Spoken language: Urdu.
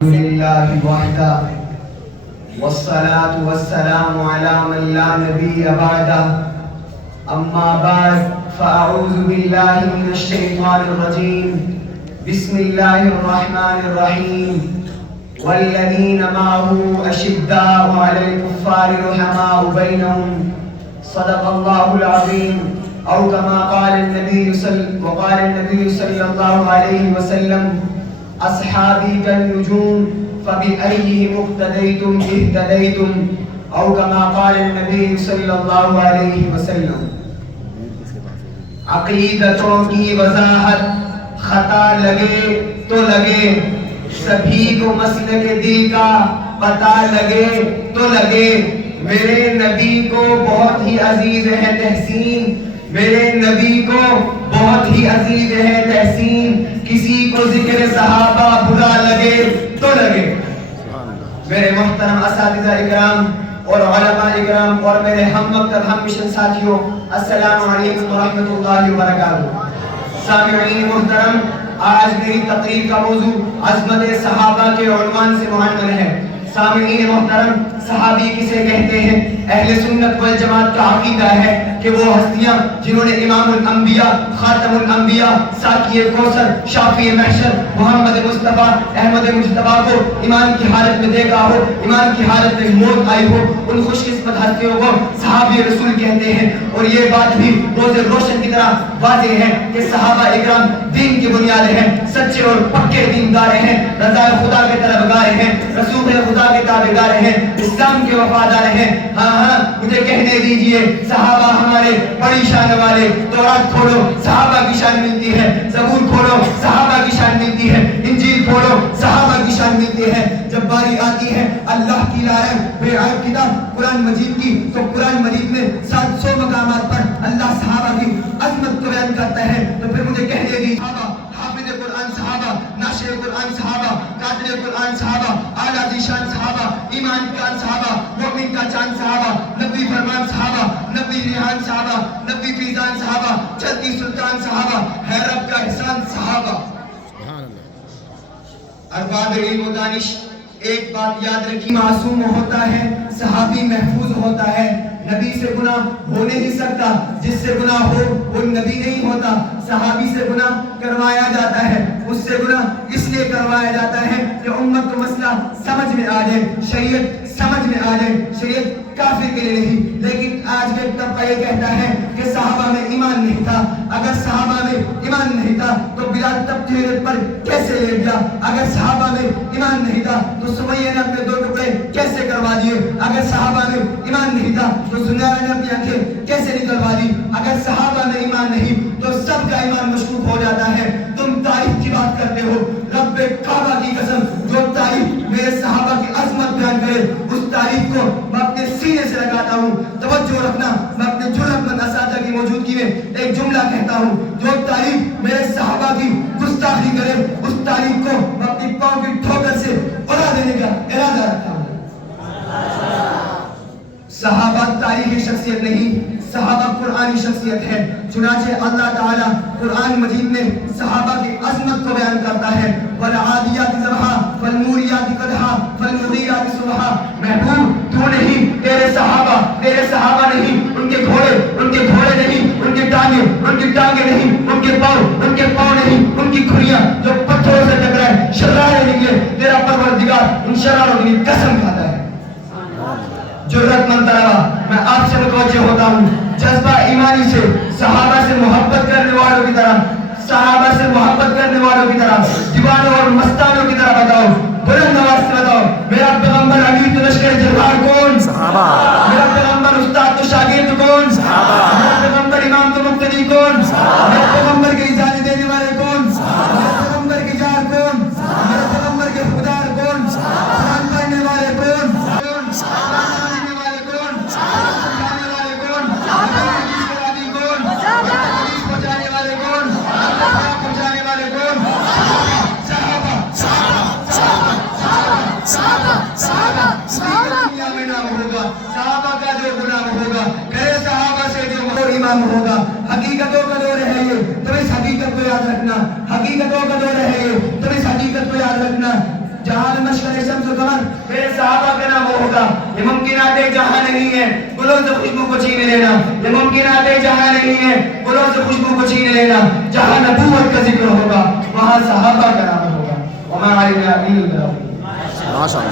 لله وحده والصلاة والسلام على من لا نبي بعده أما بعد فأعوذ بالله من الشيطان الرجيم بسم الله الرحمن الرحيم والذين معه أشداء على الكفار رحماء بينهم صدق الله العظيم أو كما قال النبي صلى الله عليه وسلم أصحابي كالنجوم فبأيهم اقتديتم اهتديتم أو كما قال النبي صلی اللہ علیہ وسلم. عقیدتوں کی وضاحت خطا لگے تو لگے، سبھی کو مسلک دل کا پتہ لگے تو لگے. میرے نبی کو بہت ہی عزیز ہے تحسین، میرے نبی کو بہت ہی عزیز ہے تحسین. کسی کو ذکر صحابہ برا لگے تو لگے. میرے محترم اساتذہ اکرام اور علماء اکرام اور میرے ہم مکتب ہم مشن ساتھیوں، السلام علیکم ورحمۃ اللہ وبرکاتہ. سامعین محترم، آج میری تقریر کا موضوع عظمت صحابہ کے عنوان سے معنون ہے. سامعین محترم، صحابی کسے کہتے ہیں؟ اہل سنت والجماعت کا عقیدہ ہے کہ وہ ہستیاں جنہوں نے امام الانبیاء، خاتم الانبیاء، ساقی کوثر، شافی محشر محمد مصطفیٰ احمد مجتبیٰ کو ایمان کی حالت میں دیکھا ہو، ایمان کی حالت میں موت آئی ہو، ان خوش قسمت ہستیوں کو صحابی رسول کہتے ہیں. اور یہ بات بھی روز روشن کی طرح واضح ہے کہ صحابہ اکرام دین کی بنیاد ہیں، سچے اور پکے دیندار ہیں، رضا خدا کے طلبگار ہیں، رسول خدا کے تابعدار ہیں، اسلام کے وفادار ہیں. ہاں مجھے کہنے دیجئے، صحابہ ہمارے بڑی شان والے. تورات کھولو صحابہ کی شان ملتی ہے، زبور کھولو صحابہ کی شان ملتی ہے، انجیل کھولو صحابہ کی شان ملتی ہے. جب باری آتی ہے اللہ کی لائق بے عیب کتاب قرآن مجید کی، تو قرآن مجید میں 700 مقامات پر اللہ صحابہ کی عظمت کو بیان کرتا ہے. تو پھر مجھے کہنے دیجئے، صحابہ حافظ قرآن صحابہ، ناشر قرآن صحابہ، قادر قرآن صحابہ، اعلیٰ ذیشان صحابہ، ایمان کا صحابہ، مومن کا چاند صحابہ، نبی فرمان صحابہ، نبی ریحان صحابہ، نبی فیضان صحابہ، چلتی سلطان صحابہ، ہے رب کا احسان صحابہ. ارباب علم و دانش، ایک بات یاد رکھی، معصوم ہوتا ہے صحابی محفوظ ہوتا ہے. نبی سے گناہ ہو نہیں سکتا، جس سے گناہ ہو وہ نبی نہیں ہوتا. صحابی سے گناہ کروایا جاتا ہے، اس سے گناہ اس لیے کروایا جاتا ہے کہ امت کو مسئلہ سمجھ میں آ جائے، شریعت سمجھ میں آ جائے. شریعت کافر کے لیے نہیں. لیکن آج کے طبقہ یہ کہتا ہے کہ صحابہ میں ایمان نہیں تھا. اگر صحابہ میں ایمان نہیں تھا تو بلال تب ہجرت پر کیسے لے گیا؟ اگر صحابہ میں ایمان نہیں تھا تو سمیہ نے اپنے 2 ٹکڑے کیسے کروا دیے؟ اگر صحابہ میں ایمان نہیں تھا تو سنیرہ نے اپنی آنکھیں کیسے نکلوا دی؟ اگر صحابہ میں ایمان نہیں تو سب کا ایمان مشکوک ہو جاتا ہے. تم تاریخ کی بات کرتے ہو، رب کعبہ کی قسم، جو تاریخ میرے صحابہ کی عظمت بیان کرے اس تاریخ کو میں اپنے سینے سے لگاتا ہوں. توجہ رکھنا، میں اپنے جرأت مند اساتذہ کی موجودگی میں ایک جملہ کہتا ہوں، جو تاریخ میرے صحابہ کی گستاخی کرے اس تاریخ کو میں اپنی پاؤں کی ٹھوکر سے اڑا دینے کا ارادہ رکھتا ہوں. صحابہ تاریخی شخصیت نہیں، صحابہ قرآنی شخصیت ہے. چنانچہ اللہ تعالیٰ قرآن مجید میں صحابہ کی عظمت کو بیان کرتا ہے. وَالْعَادِيَاتِ ضَبْحًا فَالْمُورِيَاتِ قَدْحًا فَالْمُغِيرَاتِ صُبْحًا. محبوب تو نہیں، تیرے صحابہ نہیں، ان کے گھوڑے نہیں، ان کے ٹانگیں نہیں، ان کے پاؤں نہیں، ان کی کھریاں جو پتھروں سے ٹکرائے شرارے نکلے. تیرا پروردگار ان شراروں کی قسم کھاتا ہے. جرأت مند طلبہ، میں آپ سے متوجہ ہوتا ہوں، جذبہ ایمانی سے صحابہ سے محبت کرنے والوں کی طرح، دیوانوں اور مستانوں کی طرح بتاؤ، بلند آواز سے بتاؤ، میرا پیغمبر امیر تو لشکر جرار کون؟ صحابہ. میرا پیغمبر استاد تو شاگرد کون؟ صحابہ. میرا پیغمبر امام تو مقتدی کون؟ صحابہ. میرا پیغمبر کی اجازت دینے والے کون؟ صحابہ. میرا پیغمبر کی جار کون؟ صحابہ. میرا پیغمبر کے خدار کون؟ صحابہ. قرآن پڑھنے والے کون؟ صحابہ. صحابہ کا جو غلام ہوگا، کرے صحابہ سے جو امام ہوگا. حقیقتوں کا دور ہے یہ، تو اس حقیقت کو یاد رکھنا. حقیقتوں کا دور ہے یہ، تو اس حقیقت کو یاد رکھنا. جہاں میرے صحابہ کا نام وہ ہوگا. یہ ممکنات جہاں نہیں ہے گلوں سے خوشبو کو چھین لینا. یہ ممکنات جہاں نہیں ہے گلوں سے خوشبو کو چھین لینا. جہاں نبوت کا ذکر ہوگا وہاں صحابہ کا نام ہوگا. وما علینا الا البلاغ.